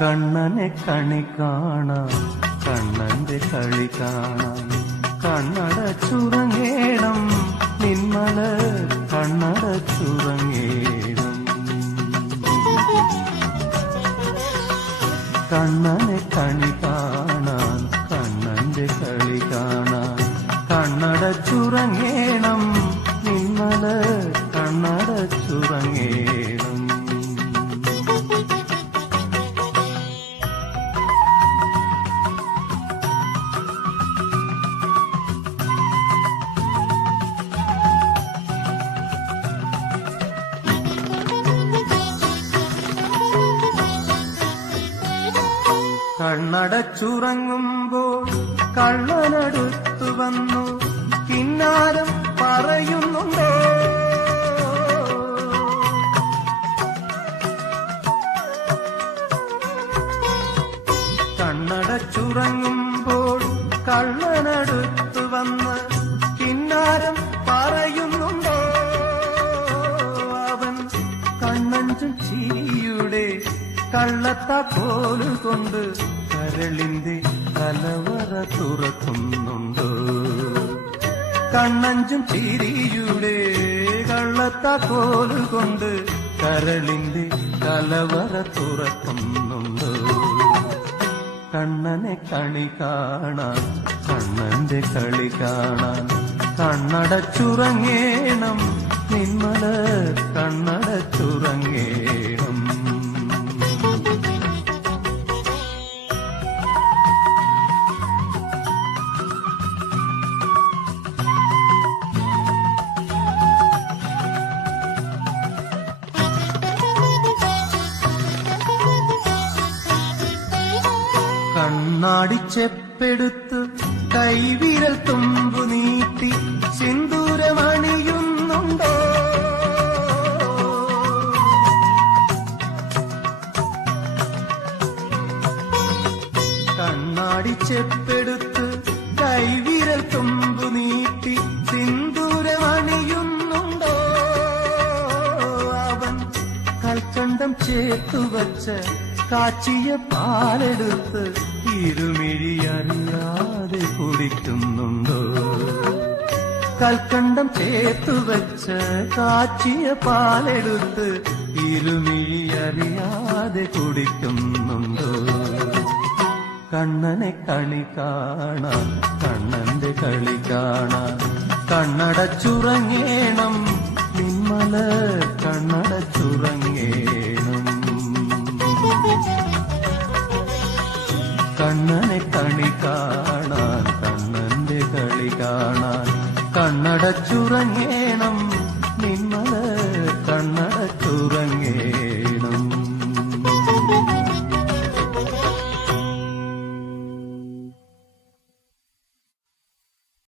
കണ്ണനെ കണി കാണാം, കണ്ണന്റെ കളി കാണാം. കണ്ണടച്ചുറങ്ങേണം നിന്മല, കണ്ണടച്ചുറങ്ങേണം. കണ്ണനെ കണി കാണാൻ, കണ്ണന്റെ കളി കാണാൻ. കണ്ണടച്ചുറങ്ങേണം നിന്മല, കണ്ണടച്ചുറങ്ങേണം. കണ്ണടച്ചുറങ്ങുമ്പോൾ കള്ളനടുത്തു വന്നു കിന്നാരം പറയുന്നുണ്ടോ? കണ്ണടച്ചുറങ്ങുമ്പോൾ കള്ളനടുത്തു വന്ന് കിന്നാരം പറയുന്നുണ്ടോ? അവൻ കണ്ണഞ്ചും ചിരിയുടെ കള്ളത്താക്കോലുകൊണ്ട് കരളിന്റെ കലവറ തുറക്കുന്നുണ്ടോ? കണ്ണഞ്ചും ചിരിയുടെ കള്ളത്താക്കോലുകൊണ്ട് കരളിന്റെ കലവറ തുറക്കുന്നുണ്ടോ? കണ്ണനെ കണി കാണാൻ, കണ്ണന്റെ കളി കാണാൻ. കണ്ണടച്ചുറങ്ങേണം നിന്മല, കണ്ണടച്ചുറങ്ങേണം. കണ്ണാടിച്ചെപ്പെടുത്ത് കൈവിരൽ തുമ്പു നീട്ടി സിന്ദൂരമണിയുന്നുണ്ടോ? കണ്ണാടിച്ചെപ്പെടുത്ത് കൈവിരൽ തുമ്പു നീട്ടി സിന്ദൂരമണിയുന്നുണ്ടോ? അവൻ കൽക്കണ്ടം ചേർത്തുവച്ച കാച്ചിയ പാലെടുത്ത് ഇരുമിഴിയറിയാതെ കുടിക്കുന്നുണ്ടോ? കൽക്കണ്ടം ചേർത്തുവച്ച കാച്ചിയ പാലെടുത്ത് ഇരുമിഴിയറിയാതെ കുടിക്കുന്നുണ്ടോ? കണ്ണനെ കണി കാണാൻ, കണ്ണന്റെ കളി കാണാൻ. കണ്ണടച്ചുറങ്ങേണം നിന്മല, കണ്ണടച്ചുറങ്ങേണം. കണ്ണനെ കണി കാണാൻ, കണ്ണന്റെ കളി കാണാൻ. കണ്ണടച്ചുറങ്ങേണം.